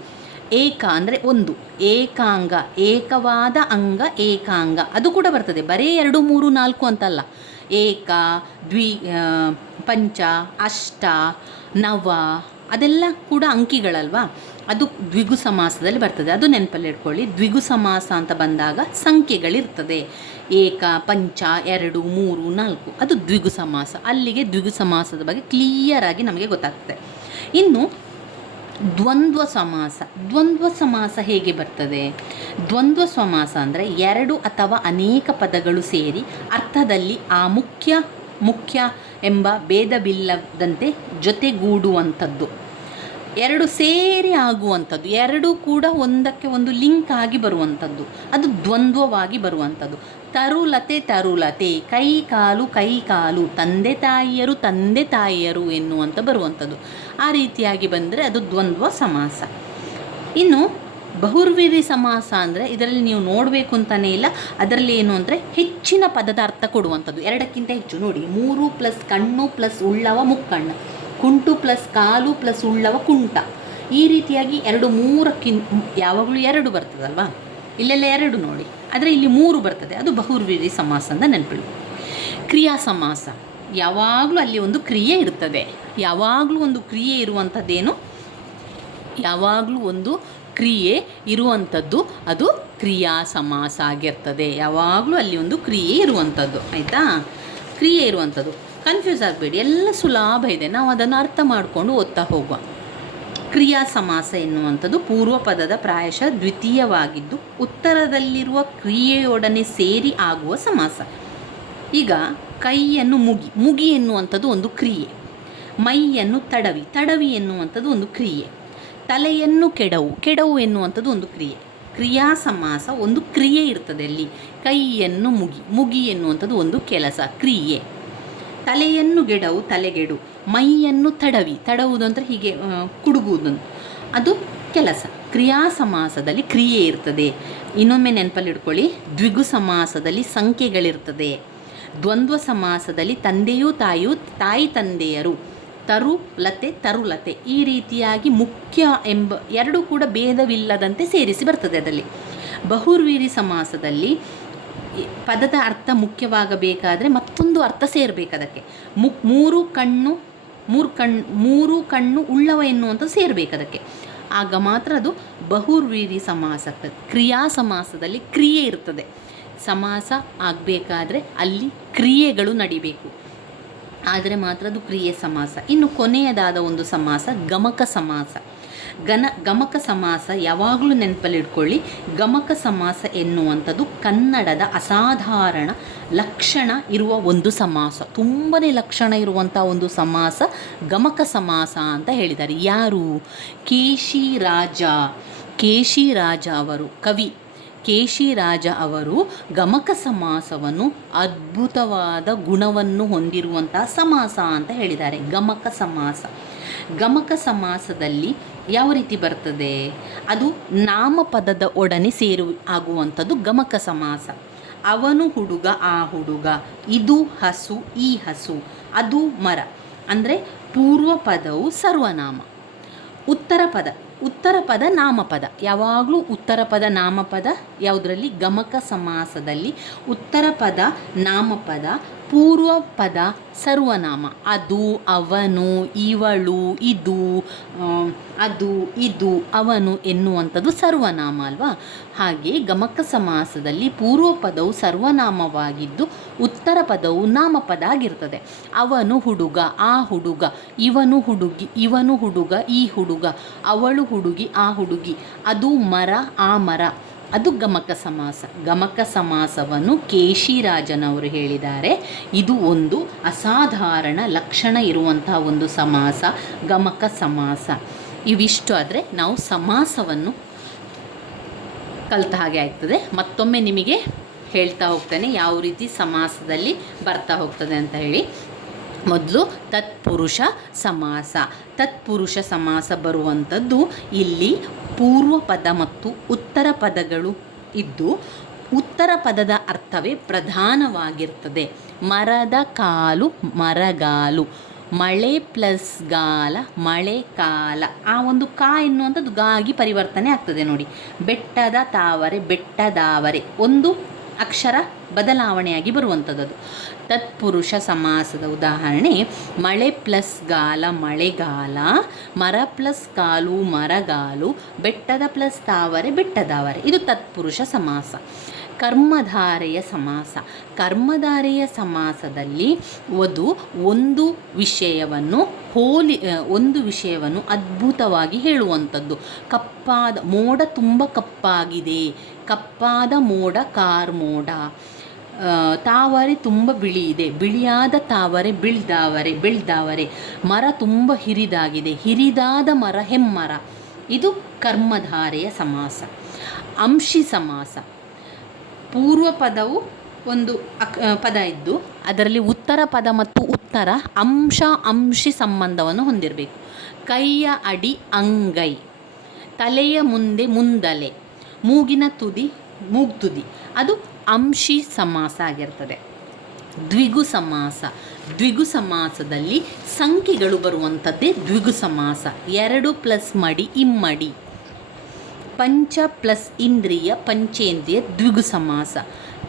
ಏಕ ಅಂದರೆ ಒಂದು. ಏಕಾಂಗ, ಏಕವಾದ ಅಂಗ, ಏಕಾಂಗ. ಅದು ಕೂಡ ಬರ್ತದೆ. ಬರೀ ಎರಡು, ಮೂರು, ನಾಲ್ಕು ಅಂತಲ್ಲ. ಏಕ, ದ್ವಿ ಪಂಚ, ಅಷ್ಟ, ನವ ಅದೆಲ್ಲ ಕೂಡ ಅಂಕಿಗಳಲ್ವಾ? ಅದು ದ್ವಿಗು ಸಮಾಸದಲ್ಲಿ ಬರ್ತದೆ. ಅದು ನೆನಪಲ್ಲಿ ಇಟ್ಕೊಳ್ಳಿ. ದ್ವಿಗು ಸಮಾಸ ಅಂತ ಬಂದಾಗ ಸಂಖ್ಯೆಗಳಿರ್ತದೆ. ಏಕ, ಪಂಚ, ಎರಡು, ಮೂರು, ನಾಲ್ಕು. ಅದು ದ್ವಿಗು ಸಮಾಸ. ಅಲ್ಲಿಗೆ ದ್ವಿಗು ಸಮಾಸದ ಬಗ್ಗೆ ಕ್ಲಿಯರ್ ಆಗಿ ನಮಗೆ ಗೊತ್ತಾಗ್ತದೆ. ಇನ್ನು ದ್ವಂದ್ವ ಸಮಾಸ. ದ್ವಂದ್ವ ಸಮಾಸ ಹೇಗೆ ಬರ್ತದೆ? ದ್ವಂದ್ವ ಸಮಾಸ ಅಂದರೆ ಎರಡು ಅಥವಾ ಅನೇಕ ಪದಗಳು ಸೇರಿ ಅರ್ಥದಲ್ಲಿ ಆ ಮುಖ್ಯ ಮುಖ್ಯ ಎಂಬ ಭೇದವಿಲ್ಲದಂತೆ ಜೊತೆಗೂಡುವಂಥದ್ದು. ಎರಡು ಸೇರಿ ಆಗುವಂಥದ್ದು, ಎರಡು ಕೂಡ ಒಂದಕ್ಕೆ ಒಂದು ಲಿಂಕ್ ಆಗಿ ಬರುವಂಥದ್ದು, ಅದು ದ್ವಂದ್ವವಾಗಿ ಬರುವಂಥದ್ದು. ತರುಲತೆ ತರುಲತೆ, ಕೈ ಕಾಲು ಕೈ ಕಾಲು, ತಂದೆ ತಾಯಿಯರು ತಂದೆ ತಾಯಿಯರು ಎನ್ನುವಂಥ ಬರುವಂಥದ್ದು. ಆ ರೀತಿಯಾಗಿ ಬಂದರೆ ಅದು ದ್ವಂದ್ವ ಸಮಾಸ. ಇನ್ನು ಬಹುರ್ವಿರಿ ಸಮಾಸ ಅಂದರೆ ಇದರಲ್ಲಿ ನೀವು ನೋಡಬೇಕು ಅಂತಲೇ ಇಲ್ಲ, ಅದರಲ್ಲಿ ಏನು ಅಂದರೆ ಹೆಚ್ಚಿನ ಪದದ ಅರ್ಥ ಕೊಡುವಂಥದ್ದು, ಎರಡಕ್ಕಿಂತ ಹೆಚ್ಚು. ನೋಡಿ, ಮೂರು ಪ್ಲಸ್ ಕಣ್ಣು ಪ್ಲಸ್ ಉಳ್ಳವ ಮುಕ್ಕಣ್ಣ. ಕುಂಟು ಪ್ಲಸ್ ಕಾಲು ಪ್ಲಸ್ ಉಳ್ಳವ ಕುಂಟ. ಈ ರೀತಿಯಾಗಿ ಎರಡು ಮೂರಕ್ಕಿಂತ ಯಾವಾಗಲೂ ಎರಡು ಬರ್ತದಲ್ವಾ? ಇಲ್ಲೆಲ್ಲ ಎರಡು ನೋಡಿ. ಆದರೆ ಇಲ್ಲಿ ಮೂರು ಬರ್ತದೆ. ಅದು ಬಹುರ್ವಿರಿ ಸಮಾಸ ಅಂತ ನೆನಪಿಡು ಕ್ರಿಯಾ ಸಮಾಸ. ಯಾವಾಗಲೂ ಅಲ್ಲಿ ಒಂದು ಕ್ರಿಯೆ ಇರ್ತದೆ. ಯಾವಾಗಲೂ ಒಂದು ಕ್ರಿಯೆ ಇರುವಂಥದ್ದೇನು? ಯಾವಾಗಲೂ ಒಂದು ಕ್ರಿಯೆ ಇರುವಂಥದ್ದು ಅದು ಕ್ರಿಯಾ ಸಮಾಸ ಆಗಿರ್ತದೆ. ಯಾವಾಗಲೂ ಅಲ್ಲಿ ಒಂದು ಕ್ರಿಯೆ ಇರುವಂಥದ್ದು. ಆಯಿತಾ? ಕ್ರಿಯೆ ಇರುವಂಥದ್ದು. ಕನ್ಫ್ಯೂಸ್ ಆಗಬೇಡಿ. ಎಲ್ಲ ಸುಲಭ ಇದೆ. ನಾವು ಅದನ್ನು ಅರ್ಥ ಮಾಡಿಕೊಂಡು ಓದ್ತಾ ಹೋಗುವ. ಕ್ರಿಯಾ ಸಮಾಸ ಎನ್ನುವಂಥದ್ದು ಪೂರ್ವ ಪದದ ಪ್ರಾಯಶಃ ದ್ವಿತೀಯವಾಗಿದ್ದು ಉತ್ತರದಲ್ಲಿರುವ ಕ್ರಿಯೆಯೊಡನೆ ಸೇರಿ ಆಗುವ ಸಮಾಸ. ಈಗ ಕೈಯನ್ನು ಮುಗಿ. ಮುಗಿ ಎನ್ನುವಂಥದ್ದು ಒಂದು ಕ್ರಿಯೆ. ಮೈಯನ್ನು ತಡವಿ. ತಡವಿ ಎನ್ನುವಂಥದ್ದು ಒಂದು ಕ್ರಿಯೆ. ತಲೆಯನ್ನು ಕೆಡವು. ಕೆಡವು ಎನ್ನುವಂಥದ್ದು ಒಂದು ಕ್ರಿಯೆ. ಕ್ರಿಯಾ ಸಮಾಸ ಒಂದು ಕ್ರಿಯೆ ಇರ್ತದೆ ಅಲ್ಲಿ. ಕೈಯನ್ನು ಮುಗಿ. ಮುಗಿ ಎನ್ನುವಂಥದ್ದು ಒಂದು ಕೆಲಸ. ಕ್ರಿಯೆ. ತಲೆಯನ್ನು ಗೆಡವು, ತಲೆಗೆಡು. ಮೈಯನ್ನು ತಡವಿ. ತಡವುದು ಅಂದರೆ ಹೀಗೆ ಕುಡುಗುವುದು. ಅದು ಕೆಲಸ. ಕ್ರಿಯಾ ಸಮಾಸದಲ್ಲಿ ಕ್ರಿಯೆ ಇರ್ತದೆ. ಇನ್ನೊಮ್ಮೆ ನೆನಪಲ್ಲಿ ಇಟ್ಕೊಳ್ಳಿ ದ್ವಿಗು ಸಮಾಸದಲ್ಲಿ ಸಂಖ್ಯೆಗಳಿರ್ತದೆ. ದ್ವಂದ್ವ ಸಮಾಸದಲ್ಲಿ ತಂದೆಯೂ ತಾಯಿಯು ತಾಯಿ ತಂದೆಯರು. ತರು ಲತೆ ತರುಲತೆ ಈ ರೀತಿಯಾಗಿ ಮುಖ್ಯ ಎಂಬ ಎರಡೂ ಕೂಡ ಭೇದವಿಲ್ಲದಂತೆ ಸೇರಿಸಿ ಬರ್ತದೆ ಅದರಲ್ಲಿ. ಬಹುರ್ವೀರಿ ಸಮಾಸದಲ್ಲಿ ಪದದ ಅರ್ಥ ಮುಖ್ಯವಾಗಬೇಕಾದರೆ ಮತ್ತೊಂದು ಅರ್ಥ ಸೇರಬೇಕು ಅದಕ್ಕೆ. ಮು, ಮೂರು ಕಣ್ಣು ಮೂರು ಕಣ್ಣು ಮೂರು ಕಣ್ಣು ಉಳ್ಳವ ಎನ್ನುವಂಥ ಸೇರಬೇಕು ಅದಕ್ಕೆ. ಆಗ ಮಾತ್ರ ಅದು ಬಹುರ್ವೀರಿ ಸಮಾಸ ಕ್ರಿಯಾ ಸಮಾಸದಲ್ಲಿ ಕ್ರಿಯೆ ಇರ್ತದೆ. ಸಮಾಸ ಆಗಬೇಕಾದ್ರೆ ಅಲ್ಲಿ ಕ್ರಿಯೆಗಳು ನಡಿಬೇಕು. ಆದರೆ ಮಾತ್ರ ಅದು ಕ್ರಿಯೆ ಸಮಾಸ. ಇನ್ನು ಕೊನೆಯದಾದ ಒಂದು ಸಮಾಸ ಗಮಕ ಸಮಾಸ. ಗನ ಗಮಕ ಸಮಾಸ ಯಾವಾಗಲೂ ನೆನಪಲ್ಲಿಟ್ಕೊಳ್ಳಿ. ಗಮಕ ಸಮಾಸ ಎನ್ನುವಂಥದ್ದು ಕನ್ನಡದ ಅಸಾಧಾರಣ ಲಕ್ಷಣ ಇರುವ ಒಂದು ಸಮಾಸ. ತುಂಬನೇ ಲಕ್ಷಣ ಇರುವಂಥ ಒಂದು ಸಮಾಸ ಗಮಕ ಸಮಾಸ ಅಂತ ಹೇಳಿದ್ದಾರೆ. ಯಾರು? ಕೇಶಿ ರಾಜ ಕೇಶಿ ರಾಜ ಅವರು ಕವಿ. ಕೇಶಿರಾಜ ಅವರು ಗಮಕ ಸಮಾಸವನ್ನು ಅದ್ಭುತವಾದ ಗುಣವನ್ನು ಹೊಂದಿರುವಂತಹ ಸಮಾಸ ಅಂತ ಹೇಳಿದ್ದಾರೆ. ಗಮಕ ಸಮಾಸ. ಗಮಕ ಸಮಾಸದಲ್ಲಿ ಯಾವ ರೀತಿ ಬರ್ತದೆ? ಅದು ನಾಮಪದದ ಒಡನೆ ಸೇರು ಆಗುವಂಥದ್ದು ಗಮಕ ಸಮಾಸ. ಅವನು ಹುಡುಗ, ಆ ಹುಡುಗ. ಇದು ಹಸು, ಈ ಹಸು. ಅದು ಮರ. ಅಂದರೆ ಪೂರ್ವ ಪದವು ಸರ್ವನಾಮ. ಉತ್ತರ ಪದ. ಉತ್ತರ ಪದ ನಾಮಪದ. ಯಾವಾಗಲೂ ಉತ್ತರ ಪದ ನಾಮಪದ ಯಾವುದರಲ್ಲಿ? ಗಮಕ ಸಮಾಸದಲ್ಲಿ. ಉತ್ತರ ಪದ ನಾಮಪದ. ಪೂರ್ವ ಪದ ಸರ್ವನಾಮ. ಅದು, ಅವನು, ಇವಳು, ಇದು ಅದು, ಇದು, ಅವನು ಎನ್ನುವಂಥದ್ದು ಸರ್ವನಾಮ ಅಲ್ವಾ? ಹಾಗೆ ಗಮಕ ಸಮಾಸದಲ್ಲಿ ಪೂರ್ವ ಪದವು ಸರ್ವನಾಮವಾಗಿದ್ದು ಉತ್ತರ ಪದವು ನಾಮಪದ ಆಗಿರ್ತದೆ. ಅವನು ಹುಡುಗ, ಆ ಹುಡುಗ, ಇವನು ಹುಡುಗಿ, ಇವನು ಹುಡುಗ, ಈ ಹುಡುಗ, ಅವಳು ಹುಡುಗಿ, ಆ ಹುಡುಗಿ, ಅದು ಮರ, ಆ ಮರ. ಅದು ಗಮಕ ಸಮಾಸ. ಗಮಕ ಸಮಾಸವನ್ನು ಕೇಶಿರಾಜನವರು ಹೇಳಿದ್ದಾರೆ. ಇದು ಒಂದು ಅಸಾಧಾರಣ ಲಕ್ಷಣ ಇರುವಂತಹ ಒಂದು ಸಮಾಸ, ಗಮಕ ಸಮಾಸ. ಇವಿಷ್ಟು ಆದರೆ ನಾವು ಸಮಾಸವನ್ನು ಕಲಿತ ಹಾಗೆ ಆಗ್ತದೆ. ಮತ್ತೊಮ್ಮೆ ನಿಮಗೆ ಹೇಳ್ತಾ ಹೋಗ್ತಾನೆ, ಯಾವ ರೀತಿ ಸಮಾಸದಲ್ಲಿ ಬರ್ತಾ ಹೋಗ್ತದೆ ಅಂತ ಹೇಳಿ. ಮೊದಲು ತತ್ಪುರುಷ ಸಮಾಸ. ತತ್ಪುರುಷ ಸಮಾಸ ಬರುವಂಥದ್ದು ಇಲ್ಲಿ ಪೂರ್ವ ಪದ ಮತ್ತು ಉತ್ತರ ಪದಗಳು ಇದ್ದು ಉತ್ತರ ಪದದ ಅರ್ಥವೇ ಪ್ರಧಾನವಾಗಿರ್ತದೆ. ಮರದ ಕಾಲು, ಮರಗಾಲು, ಮಳೆ ಪ್ಲಸ್ ಗಾಲ, ಮಳೆ ಕಾಲ. ಆ ಒಂದು ಕಾ ಎನ್ನುವಂಥದ್ದು ಗಾಗಿ ಪರಿವರ್ತನೆ ಆಗ್ತದೆ ನೋಡಿ. ಬೆಟ್ಟದ ತಾವರೆ, ಬೆಟ್ಟದಾವರೆ. ಒಂದು ಅಕ್ಷರ ಬದಲಾವಣೆಯಾಗಿ ಬರುವಂಥದ್ದು. ತತ್ಪುರುಷ ಸಮಾಸದ ಉದಾಹರಣೆ, ಮಳೆ ಪ್ಲಸ್ ಗಾಲ, ಮಳೆಗಾಲ, ಮರ ಪ್ಲಸ್ ಕಾಲು, ಮರಗಾಲು, ಬೆಟ್ಟದ ಪ್ಲಸ್ ತಾವರೆ ಬೆಟ್ಟದಾವರೆ ಇದು ತತ್ಪುರುಷ ಸಮಾಸ. ಕರ್ಮಧಾರೆಯ ಸಮಾಸ. ಕರ್ಮಧಾರೆಯ ಸಮಾಸದಲ್ಲಿ ವಧು ಒಂದು ವಿಷಯವನ್ನು ಹೋಲಿ ಒಂದು ವಿಷಯವನ್ನು ಅದ್ಭುತವಾಗಿ ಹೇಳುವಂಥದ್ದು. ಕಪ್ಪಾದ ಮೋಡ ತುಂಬ ಕಪ್ಪಾಗಿದೆ. ಕಪ್ಪಾದ ಮೋಡ ಕಾರ್ಮೋಡ ತಾವರೆ ತುಂಬ ಬಿಳಿ ಇದೆ. ಬಿಳಿಯಾದ ತಾವರೆ, ಬಿಳ್ದಾವರೆ, ಬೆಳ್ದಾವರೆ. ಮರ ತುಂಬ ಹಿರಿದಾಗಿದೆ. ಹಿರಿದಾದ ಮರ ಹೆಮ್ಮರ. ಇದು ಕರ್ಮಧಾರೆಯ ಸಮಾಸ. ಅಂಶಿ ಸಮಾಸ. ಪೂರ್ವ ಪದವು ಒಂದು ಅಕ್ ಪದ ಇದ್ದು, ಅದರಲ್ಲಿ ಉತ್ತರ ಪದ ಮತ್ತು ಉತ್ತರ ಅಂಶ, ಅಂಶಿ ಸಂಬಂಧವನ್ನು ಹೊಂದಿರಬೇಕು. ಕೈಯ ಅಡಿ ಅಂಗೈ. ತಲೆಯ ಮುಂದೆ ಮುಂದಲೆ. ಮೂಗಿನ ತುದಿ, ಮೂಗ್ತುದಿ. ಅದು ಅಂಶಿ ಸಮಾಸ ಆಗಿರ್ತದೆ. ದ್ವಿಗು ಸಮಾಸ. ದ್ವಿಗು ಸಮಾಸದಲ್ಲಿ ಸಂಖ್ಯೆಗಳು ಬರುವಂಥದ್ದೇ ದ್ವಿಗು ಸಮಾಸ. ಎರಡು ಪ್ಲಸ್ ಮಡಿ ಇಮ್ಮಡಿ. ಪಂಚ ಪ್ಲಸ್ ಇಂದ್ರಿಯ ಪಂಚೇಂದ್ರಿಯ ದ್ವಿಗು ಸಮಾಸ.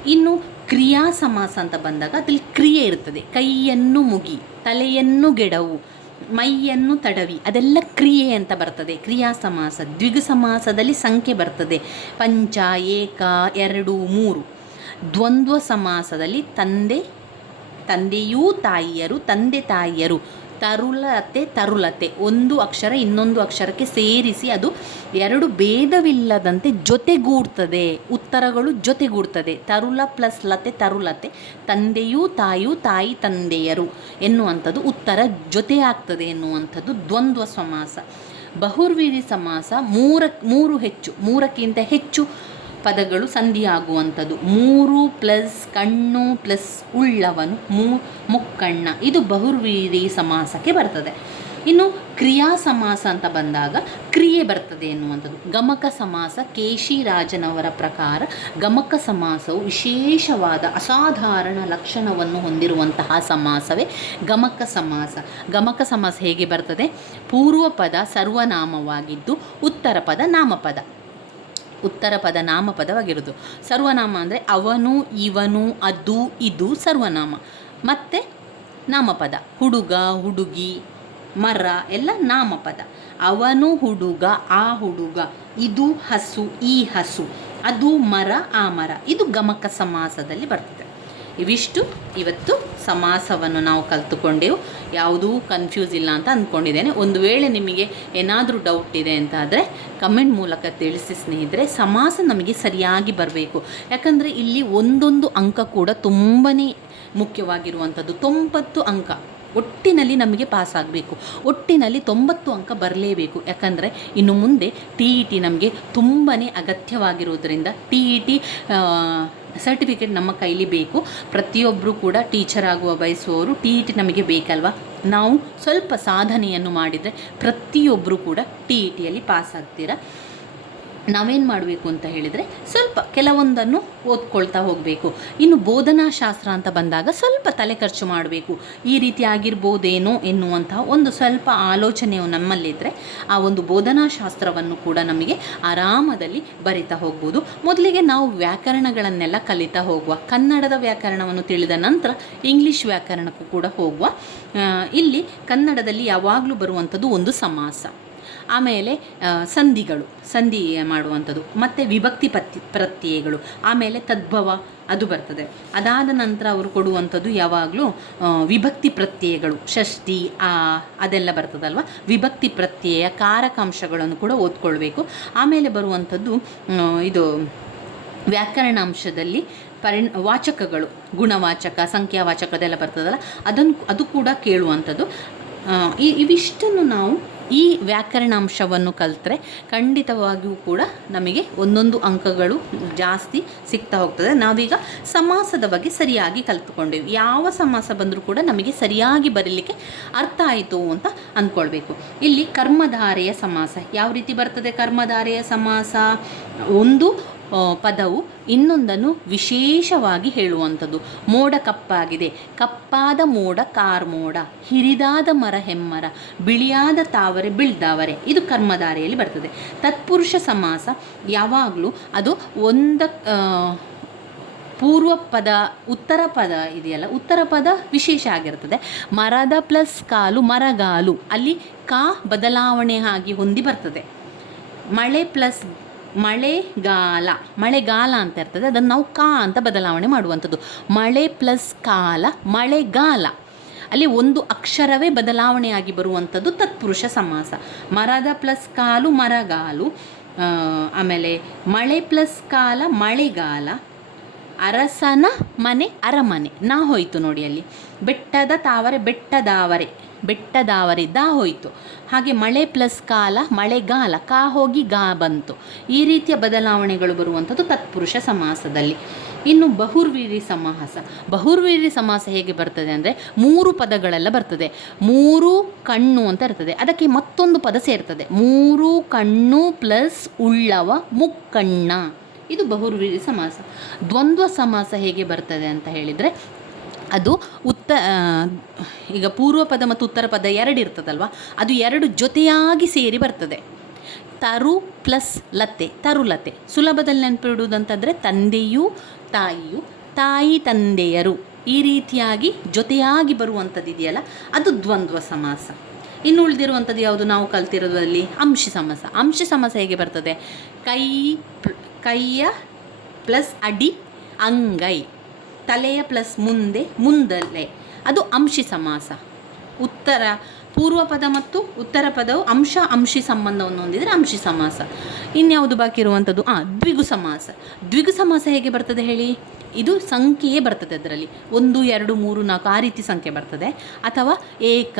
ಇನ್ನು ಕ್ರಿಯಾ ಸಮಾಸ ಅಂತ ಬಂದಾಗ ಅದರಲ್ಲಿ ಕ್ರಿಯೆ ಇರ್ತದೆ. ಕೈಯನ್ನು ಮುಗಿ, ತಲೆಯನ್ನು ಗೆಡವು, ಮೈಯನ್ನು ತಡವಿ, ಅದೆಲ್ಲ ಕ್ರಿಯೆ ಅಂತ ಬರ್ತದೆ. ಕ್ರಿಯಾ ಸಮಾಸ, ದ್ವಿಗು ಸಮಾಸದಲ್ಲಿ ಸಂಖ್ಯೆ ಬರ್ತದೆ. ಪಂಚ, ಏಕ, ಎರಡು, ಮೂರು. ದ್ವಂದ್ವ ಸಮಾಸದಲ್ಲಿ ತಂದೆ, ತಂದೆಯೂ ತಾಯಿಯರು, ತಂದೆ ತಾಯಿಯರು, ತರುಲತೆ ತರುಲತೆ, ಒಂದು ಅಕ್ಷರ ಇನ್ನೊಂದು ಅಕ್ಷರಕ್ಕೆ ಸೇರಿಸಿ ಅದು ಎರಡು ಭೇದವಿಲ್ಲದಂತೆ ಜೊತೆಗೂಡ್ತದೆ. ಉತ್ತರಗಳು ಜೊತೆಗೂಡ್ತದೆ. ತರುಲ ಪ್ಲಸ್ ಲತೆ, ತರುಲತೆ, ತಂದೆಯೂ ತಾಯಿಯೂ ತಾಯಿ ತಂದೆಯರು ಎನ್ನುವಂಥದ್ದು ಉತ್ತರ ಜೊತೆ ಆಗ್ತದೆ ಎನ್ನುವಂಥದ್ದು ದ್ವಂದ್ವ ಸಮಾಸ. ಬಹುರ್ವಿಧಿ ಸಮಾಸ ಮೂರ, ಮೂರು ಹೆಚ್ಚು, ಮೂರಕ್ಕಿಂತ ಹೆಚ್ಚು ಪದಗಳು ಸಂಧಿಯಾಗುವಂಥದ್ದು. ಮೂರು ಪ್ಲಸ್ ಕಣ್ಣು ಪ್ಲಸ್ ಉಳ್ಳವನು, ಮೂ, ಮುಕ್ಕಣ್ಣ. ಇದು ಬಹುರ್ವೀರಿ ಸಮಾಸಕ್ಕೆ ಬರ್ತದೆ. ಇನ್ನು ಕ್ರಿಯಾ ಸಮಾಸ ಅಂತ ಬಂದಾಗ ಕ್ರಿಯೆ ಬರ್ತದೆ ಎನ್ನುವಂಥದ್ದು. ಗಮಕ ಸಮಾಸ ಕೇಶಿರಾಜನವರ ಪ್ರಕಾರ ಗಮಕ ಸಮಾಸವು ವಿಶೇಷವಾದ ಅಸಾಧಾರಣ ಲಕ್ಷಣವನ್ನು ಹೊಂದಿರುವಂತಹ ಸಮಾಸವೇ ಗಮಕ ಸಮಾಸ. ಗಮಕ ಸಮಾಸ ಹೇಗೆ ಬರ್ತದೆ? ಪೂರ್ವ ಪದ ಸರ್ವನಾಮವಾಗಿದ್ದು ಉತ್ತರ ಪದ ನಾಮಪದ. ಉತ್ತರ ಪದ ನಾಮಪದವಾಗಿರೋದು ಸರ್ವನಾಮ ಅಂದರೆ ಅವನು, ಇವನು, ಅದು, ಇದು ಸರ್ವನಾಮ. ಮತ್ತು ನಾಮಪದ. ಹುಡುಗ, ಹುಡುಗಿ, ಮರ, ಎಲ್ಲ ನಾಮಪದ. ಅವನು ಹುಡುಗ, ಆ ಹುಡುಗ. ಇದು ಹಸು, ಈ ಹಸು. ಅದು ಮರ, ಆ ಮರ. ಇದು ಗಮಕ ಸಮಾಸದಲ್ಲಿ ಬರ್ತದೆ. ಇವಿಷ್ಟು ಇವತ್ತು ಸಮಾಸವನ್ನು ನಾವು ಕಲ್ತುಕೊಂಡೆವು. ಯಾವುದೂ ಕನ್ಫ್ಯೂಸ್ ಇಲ್ಲ ಅಂತ ಅಂದ್ಕೊಂಡಿದ್ದೇನೆ ಒಂದು ವೇಳೆ ನಿಮಗೆ ಏನಾದರೂ ಡೌಟ್ ಇದೆ ಅಂತ ಆದರೆ ಕಮೆಂಟ್ ಮೂಲಕ ತಿಳಿಸಿ ಸ್ನೇಹಿತರೆ, ಸಮಾಸ ನಮಗೆ ಸರಿಯಾಗಿ ಬರಬೇಕು. ಯಾಕಂದರೆ ಇಲ್ಲಿ ಒಂದೊಂದು ಅಂಕ ಕೂಡ ತುಂಬಾ ಮುಖ್ಯವಾಗಿರುವಂಥದ್ದು. ತೊಂಬತ್ತು ಅಂಕ ಒಟ್ಟಿನಲ್ಲಿ ನಮಗೆ ಪಾಸ್ ಆಗಬೇಕು. ಒಟ್ಟಿನಲ್ಲಿ ತೊಂಬತ್ತು ಅಂಕ ಬರಲೇಬೇಕು. ಯಾಕಂದರೆ ಇನ್ನು ಮುಂದೆ ಟಿ ಇ ಟಿ ನಮಗೆ ತುಂಬಾ ಅಗತ್ಯವಾಗಿರುವುದರಿಂದ ಟಿ ಇ ಟಿ ಸರ್ಟಿಫಿಕೇಟ್ ನಮ್ಮ ಕೈಲಿ ಬೇಕು. ಪ್ರತಿಯೊಬ್ಬರು ಕೂಡ ಟೀಚರ್ ಆಗುವ ಬಯಸುವವರು ಟಿ ಇ ಟಿ ನಮಗೆ ಬೇಕಲ್ವಾ? ನಾವು ಸ್ವಲ್ಪ ಸಾಧನೆಯನ್ನು ಮಾಡಿದರೆ ಪ್ರತಿಯೊಬ್ಬರು ಕೂಡ ಟಿ ಇ ಟಿಯಲ್ಲಿ ಪಾಸ್ ಆಗ್ತೀರಾ? ನಾವೇನು ಮಾಡಬೇಕು ಅಂತ ಹೇಳಿದರೆ ಸ್ವಲ್ಪ ಕೆಲವೊಂದನ್ನು ಓದ್ಕೊಳ್ತಾ ಹೋಗಬೇಕು. ಇನ್ನು ಬೋಧನಾಶಾಸ್ತ್ರ ಅಂತ ಬಂದಾಗ ಸ್ವಲ್ಪ ತಲೆ ಖರ್ಚು ಮಾಡಬೇಕು. ಈ ರೀತಿ ಆಗಿರ್ಬೋದೇನೋ ಎನ್ನುವಂತಹ ಒಂದು ಸ್ವಲ್ಪ ಆಲೋಚನೆಯು ನಮ್ಮಲ್ಲಿದ್ದರೆ ಆ ಒಂದು ಬೋಧನಾಶಾಸ್ತ್ರವನ್ನು ಕೂಡ ನಮಗೆ ಆರಾಮದಲ್ಲಿ ಬರಿತಾ ಹೋಗ್ಬೋದು. ಮೊದಲಿಗೆ ನಾವು ವ್ಯಾಕರಣಗಳನ್ನೆಲ್ಲ ಕಲಿತಾ ಹೋಗುವ. ಕನ್ನಡದ ವ್ಯಾಕರಣವನ್ನು ತಿಳಿದ ನಂತರ ಇಂಗ್ಲೀಷ್ ವ್ಯಾಕರಣಕ್ಕೂ ಕೂಡ ಹೋಗುವ. ಇಲ್ಲಿ ಕನ್ನಡದಲ್ಲಿ ಯಾವಾಗಲೂ ಬರುವಂಥದ್ದು ಒಂದು ಸಮಾಸ. ಆಮೇಲೆ ಸಂಧಿಗಳು, ಸಂಧಿ ಮಾಡುವಂಥದ್ದು, ಮತ್ತು ವಿಭಕ್ತಿ ಪ್ರತ್ಯಯಗಳು, ಆಮೇಲೆ ತದ್ಭವ ಅದು ಬರ್ತದೆ. ಅದಾದ ನಂತರ ಅವರು ಕೊಡುವಂಥದ್ದು ಯಾವಾಗಲೂ ವಿಭಕ್ತಿ ಪ್ರತ್ಯಯಗಳು, ಷಷ್ಠಿ, ಆ, ಅದೆಲ್ಲ ಬರ್ತದಲ್ವ? ವಿಭಕ್ತಿ ಪ್ರತ್ಯಯ, ಕಾರಕಾಂಶಗಳನ್ನು ಕೂಡ ಓದ್ಕೊಳ್ಬೇಕು. ಆಮೇಲೆ ಬರುವಂಥದ್ದು ಇದು ವ್ಯಾಕರಣಾಂಶದಲ್ಲಿ ಪರಿ, ವಾಚಕಗಳು, ಗುಣವಾಚಕ, ಸಂಖ್ಯಾವಾಚಕ ಅದೆಲ್ಲ ಬರ್ತದಲ್ಲ? ಅದನ್ನು, ಅದು ಕೂಡ ಕೇಳುವಂಥದ್ದು. ಇವಿಷ್ಟನ್ನು ನಾವು ಈ ವ್ಯಾಕರಣಾಂಶವನ್ನು ಕಲಿತ್ರೆ ಖಂಡಿತವಾಗಿಯೂ ಕೂಡ ನಮಗೆ ಒಂದೊಂದು ಅಂಕಗಳು ಜಾಸ್ತಿ ಸಿಗ್ತಾ ಹೋಗ್ತದೆ. ನಾವೀಗ ಸಮಾಸದ ಬಗ್ಗೆ ಸರಿಯಾಗಿ ಕಲ್ತ್ಕೊಂಡೇವೆ. ಯಾವ ಸಮಾಸ ಬಂದರೂ ಕೂಡ ನಮಗೆ ಸರಿಯಾಗಿ ಬರೀಲಿಕ್ಕೆ ಅರ್ಥ ಆಯಿತು ಅಂತ ಅಂದ್ಕೊಳ್ಬೇಕು ಇಲ್ಲಿ ಕರ್ಮಧಾರೆಯ ಸಮಾಸ. ಯಾವ ರೀತಿ ಬರ್ತದೆ ಕರ್ಮಧಾರೆಯ ಸಮಾಸ? ಒಂದು ಪದವು ಇನ್ನೊಂದನ್ನು ವಿಶೇಷವಾಗಿ ಹೇಳುವಂಥದ್ದು. ಮೋಡ ಕಪ್ಪಾಗಿದೆ. ಕಪ್ಪಾದ ಮೋಡ ಕಾರ್ಮೋಡ ಹಿರಿದಾದ ಮರ ಹೆಮ್ಮರ. ಬಿಳಿಯಾದ ತಾವರೆ ಬಿಳ್ದಾವರೆ. ಇದು ಕರ್ಮಧಾರೆಯಲ್ಲಿ ಬರ್ತದೆ. ತತ್ಪುರುಷ ಸಮಾಸ ಯಾವಾಗಲೂ ಅದು ಒಂದ ಪೂರ್ವ ಪದ, ಉತ್ತರ ಪದ ಇದೆಯಲ್ಲ, ಉತ್ತರ ಪದ ವಿಶೇಷ ಆಗಿರ್ತದೆ. ಮರದ ಪ್ಲಸ್ ಕಾಲು ಮರಗಾಲು. ಅಲ್ಲಿ ಕಾ ಬದಲಾವಣೆ ಆಗಿ ಹೊಂದಿ ಬರ್ತದೆ. ಮಳೆ ಪ್ಲಸ್ ಮಳೆಗಾಲ ಮಳೆಗಾಲ ಅಂತ ಇರ್ತದೆ, ಅದನ್ನು ನಾವು ಕಾ ಅಂತ ಬದಲಾವಣೆ ಮಾಡುವಂಥದ್ದು. ಮಳೆ ಪ್ಲಸ್ ಕಾಲ, ಮಳೆಗಾಲ. ಅಲ್ಲಿ ಒಂದು ಅಕ್ಷರವೇ ಬದಲಾವಣೆಯಾಗಿ ಬರುವಂಥದ್ದು ತತ್ಪುರುಷ ಸಮಾಸ. ಮರದ ಪ್ಲಸ್ ಕಾಲು, ಮರಗಾಲು ಆಮೇಲೆ ಮಳೆ ಪ್ಲಸ್ ಕಾಲ, ಮಳೆಗಾಲ, ಅರಸನ ಮನೆ, ಅರಮನೆ. ನಾ ಹೋಯಿತು ನೋಡಿ ಅಲ್ಲಿ. ಬೆಟ್ಟದ ತಾವರೆ, ಬೆಟ್ಟದಾವರೆ. ಬೆಟ್ಟದಾವರೆ ದಾ ಹೋಯಿತು. ಹಾಗೆ ಮಳೆ ಪ್ಲಸ್ ಕಾಲ ಮಳೆಗಾಲ ಕಾ ಹೋಗಿ ಗಾ ಬಂತು. ಈ ರೀತಿಯ ಬದಲಾವಣೆಗಳು ಬರುವಂಥದ್ದು ತತ್ಪುರುಷ ಸಮಾಸದಲ್ಲಿ. ಇನ್ನು ಬಹುರ್ವೀರಿ ಸಮಾಸ. ಬಹುರ್ವೀರಿ ಸಮಾಸ ಹೇಗೆ ಬರ್ತದೆ ಅಂದರೆ ಮೂರು ಪದಗಳೆಲ್ಲ ಬರ್ತದೆ. ಮೂರು ಕಣ್ಣು ಅಂತ ಇರ್ತದೆ. ಅದಕ್ಕೆ ಮತ್ತೊಂದು ಪದ ಸೇರ್ತದೆ. ಮೂರು ಕಣ್ಣು ಪ್ಲಸ್ ಉಳ್ಳವ ಮುಕ್ಕಣ್ಣ. ಇದು ಬಹುರ್ವೀರಿ ಸಮಾಸ. ದ್ವಂದ್ವ ಸಮಾಸ ಹೇಗೆ ಬರ್ತದೆ ಅಂತ ಹೇಳಿದರೆ ಅದು ಉತ್ತ ಈಗ ಪೂರ್ವ ಪದ ಮತ್ತು ಉತ್ತರ ಪದ ಎರಡು ಇರ್ತದಲ್ವ? ಅದು ಎರಡು ಜೊತೆಯಾಗಿ ಸೇರಿ ಬರ್ತದೆ. ತರು ಪ್ಲಸ್ ಲತೆ ತರುಲತೆ ಸುಲಭದಲ್ಲಿ ನೆನಪಿಡುವುದಂತಂದರೆ ತಂದೆಯು, ತಾಯಿಯು, ತಾಯಿ ತಂದೆಯರು ಈ ರೀತಿಯಾಗಿ ಜೊತೆಯಾಗಿ ಬರುವಂಥದ್ದು ಇದೆಯಲ್ಲ ಅದು ದ್ವಂದ್ವ ಸಮಾಸ. ಇನ್ನು ಉಳಿದಿರುವಂಥದ್ದು ಯಾವುದು ನಾವು ಕಲ್ತಿರೋದ್ರಲ್ಲಿ ಅಂಶಿ ಸಮಾಸ. ಅಂಶಿ ಸಮಾಸ ಹೇಗೆ ಬರ್ತದೆ? ಕೈ, ಕೈಯ ಪ್ಲಸ್ ಅಡಿ, ಅಂಗೈ. ತಲೆಯ ಪ್ಲಸ್ ಮುಂದೆ ಮುಂದಲೆ ಅದು ಅಂಶಿ ಸಮಾಸ. ಉತ್ತರ, ಪೂರ್ವ ಪದ ಮತ್ತು ಉತ್ತರ ಪದವು ಅಂಶ, ಅಂಶಿ ಸಂಬಂಧವನ್ನು ಹೊಂದಿದರೆ ಅಂಶಿ ಸಮಾಸ. ಇನ್ಯಾವುದು ಬಾಕಿ ಇರುವಂಥದ್ದು? ಆ, ದ್ವಿಗು ಸಮಾಸ. ದ್ವಿಗು ಸಮಾಸ ಹೇಗೆ ಬರ್ತದೆ ಹೇಳಿ? ಇದು ಸಂಖ್ಯೆಯೇ ಬರ್ತದೆ ಅದರಲ್ಲಿ. ಒಂದು, ಎರಡು, ಮೂರು, ನಾಲ್ಕು, ಆ ರೀತಿ ಸಂಖ್ಯೆ ಬರ್ತದೆ. ಅಥವಾ ಏಕ,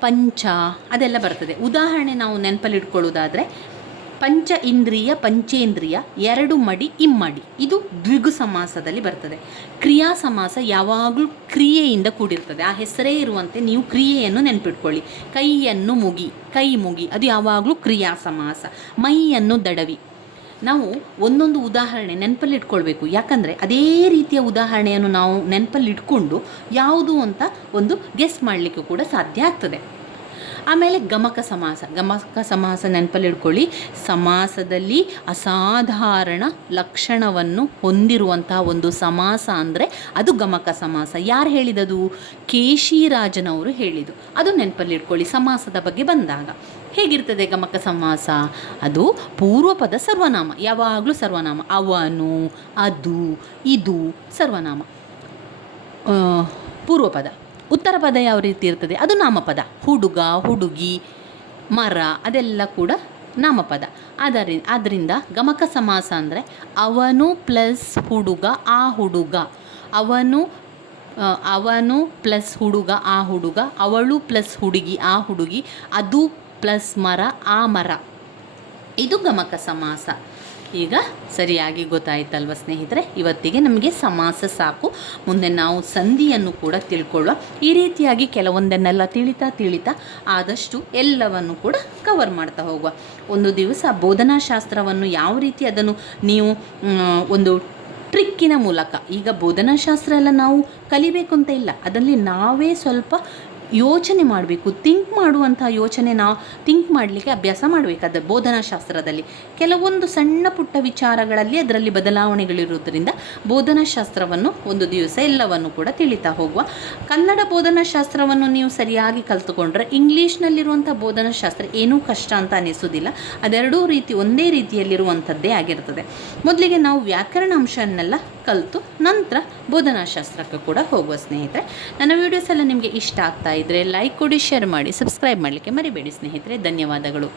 ಪಂಚ ಅದೆಲ್ಲ ಬರ್ತದೆ. ಉದಾಹರಣೆ ನಾವು ನೆನಪಲ್ಲಿ ಇಟ್ಕೊಳ್ಳೋದಾದರೆ ಪಂಚ ಇಂದ್ರಿಯ, ಪಂಚೇಂದ್ರಿಯ ಎರಡು ಮಡಿ, ಇಮ್ಮಡಿ. ಇದು ದ್ವಿಗು ಸಮಾಸದಲ್ಲಿ ಬರ್ತದೆ. ಕ್ರಿಯಾ ಸಮಾಸ ಯಾವಾಗಲೂ ಕ್ರಿಯೆಯಿಂದ ಕೂಡಿರ್ತದೆ. ಆ ಹೆಸರೇ ಇರುವಂತೆ ನೀವು ಕ್ರಿಯೆಯನ್ನು ನೆನಪಿಟ್ಕೊಳ್ಳಿ. ಕೈಯನ್ನು ಮುಗಿ, ಕೈ ಮುಗಿ, ಅದು ಯಾವಾಗಲೂ ಕ್ರಿಯಾ ಸಮಾಸ. ಮೈಯನ್ನು ದಡವಿ. ನಾವು ಒಂದೊಂದು ಉದಾಹರಣೆ ನೆನಪಲ್ಲಿ ಇಟ್ಕೊಳ್ಬೇಕು. ಯಾಕಂದರೆ ಅದೇ ರೀತಿಯ ಉದಾಹರಣೆಯನ್ನು ನಾವು ನೆನಪಲ್ಲಿ ಇಟ್ಕೊಂಡು ಯಾವುದು ಅಂತ ಒಂದು ಗೆಸ್ ಮಾಡಲಿಕ್ಕೂ ಕೂಡ ಸಾಧ್ಯ ಆಗ್ತದೆ. ಆಮೇಲೆ ಗಮಕ ಸಮಾಸ ಗಮಕ ಸಮಾಸ ನೆನಪಲ್ಲಿ ಇಟ್ಕೊಳ್ಳಿ ಸಮಾಸದಲ್ಲಿ ಅಸಾಧಾರಣ ಲಕ್ಷಣವನ್ನು ಹೊಂದಿರುವಂತಹ ಒಂದು ಸಮಾಸ ಅಂದರೆ ಅದು ಗಮಕ ಸಮಾಸ. ಯಾರು ಹೇಳಿದದು? ಕೇಶಿರಾಜನವರು ಹೇಳಿದು ಅದು ನೆನಪಲ್ಲಿ ಇಟ್ಕೊಳ್ಳಿ ಸಮಾಸದ ಬಗ್ಗೆ ಬಂದಾಗ. ಹೇಗಿರ್ತದೆ ಗಮಕ ಸಮಾಸ? ಅದು ಪೂರ್ವಪದ ಸರ್ವನಾಮ. ಯಾವಾಗಲೂ ಸರ್ವನಾಮ. ಅವನು, ಅದು, ಇದು ಸರ್ವನಾಮ. ಪೂರ್ವಪದ. ಉತ್ತರ ಪದ ಯಾವ ರೀತಿ ಇರ್ತದೆ? ಅದು ನಾಮಪದ. ಹುಡುಗ, ಹುಡುಗಿ, ಮರ, ಅದೆಲ್ಲ ಕೂಡ ನಾಮಪದ. ಅದರಿ ಆದ್ದರಿಂದ ಗಮಕ ಸಮಾಸ ಅಂದರೆ ಅವನು ಪ್ಲಸ್ ಹುಡುಗ, ಆ ಹುಡುಗ. ಅವನು ಅವನು ಪ್ಲಸ್ ಹುಡುಗ, ಆ ಹುಡುಗ. ಅವಳು ಪ್ಲಸ್ ಹುಡುಗಿ, ಆ ಹುಡುಗಿ. ಅದು ಪ್ಲಸ್ ಮರ, ಆ ಮರ. ಇದು ಗಮಕ ಸಮಾಸ. ಈಗ ಸರಿಯಾಗಿ ಗೊತ್ತಾಯ್ತಲ್ವ ಸ್ನೇಹಿತರೆ? ಇವತ್ತಿಗೆ ನಮಗೆ ಸಮಾಸ ಸಾಕು. ಮುಂದೆ ನಾವು ಸಂಧಿಯನ್ನು ಕೂಡ ತಿಳ್ಕೊಳ್ಳುವ. ಈ ರೀತಿಯಾಗಿ ಕೆಲವೊಂದನ್ನೆಲ್ಲ ತಿಳಿತಾ ತಿಳಿತಾ ಆದಷ್ಟು ಎಲ್ಲವನ್ನು ಕೂಡ ಕವರ್ ಮಾಡ್ತಾ ಹೋಗುವ. ಒಂದು ದಿವಸ ಬೋಧನಾಶಾಸ್ತ್ರವನ್ನು ಯಾವ ರೀತಿ ಅದನ್ನು ನೀವು ಒಂದು ಟ್ರಿಕ್ಕಿನ ಮೂಲಕ, ಈಗ ಬೋಧನಾಶಾಸ್ತ್ರ ಎಲ್ಲ ನಾವು ಕಲಿಬೇಕು ಅಂತ ಇಲ್ಲ. ಅದರಲ್ಲಿ ನಾವೇ ಸ್ವಲ್ಪ ಯೋಚನೆ ಮಾಡಬೇಕು ಥಿಂಕ್ ಮಾಡುವಂಥ ಯೋಚನೆ ನಾವು ಥಿಂಕ್ ಮಾಡಲಿಕ್ಕೆ ಅಭ್ಯಾಸ ಮಾಡಬೇಕು ಅದು ಬೋಧನಾಶಾಸ್ತ್ರದಲ್ಲಿ. ಕೆಲವೊಂದು ಸಣ್ಣ ಪುಟ್ಟ ವಿಚಾರಗಳಲ್ಲಿ ಅದರಲ್ಲಿ ಬದಲಾವಣೆಗಳಿರುವುದರಿಂದ ಬೋಧನಾಶಾಸ್ತ್ರವನ್ನು ಒಂದು ದಿವಸ ಎಲ್ಲವನ್ನು ಕೂಡ ತಿಳಿತಾ ಹೋಗುವ. ಕನ್ನಡ ಬೋಧನಾಶಾಸ್ತ್ರವನ್ನು ನೀವು ಸರಿಯಾಗಿ ಕಲ್ತುಕೊಂಡ್ರೆ ಇಂಗ್ಲೀಷ್ನಲ್ಲಿರುವಂಥ ಬೋಧನಾಶಾಸ್ತ್ರ ಏನೂ ಕಷ್ಟ ಅಂತ ಅನಿಸೋದಿಲ್ಲ ಅದೆರಡೂ ರೀತಿ ಒಂದೇ ರೀತಿಯಲ್ಲಿರುವಂಥದ್ದೇ ಆಗಿರ್ತದೆ. ಮೊದಲಿಗೆ ನಾವು ವ್ಯಾಕರಣ ಅಂಶವನ್ನೆಲ್ಲ ಕಲಿತು ನಂತರ ಬೋಧನಾಶಾಸ್ತ್ರಕ್ಕೆ ಕೂಡ ಹೋಗುವ ಸ್ನೇಹಿತರೆ. ನನ್ನ ವೀಡಿಯೋಸ್ ಎಲ್ಲ ನಿಮಗೆ ಇಷ್ಟ ಆಗ್ತಾ ಇದ್ದರೆ ಲೈಕ್ ಕೊಡಿ ಶೇರ್ ಮಾಡಿ ಸಬ್ಸ್ಕ್ರೈಬ್ ಮಾಡಲಿಕ್ಕೆ ಮರಿಬೇಡಿ ಸ್ನೇಹಿತರೆ. ಧನ್ಯವಾದಗಳು.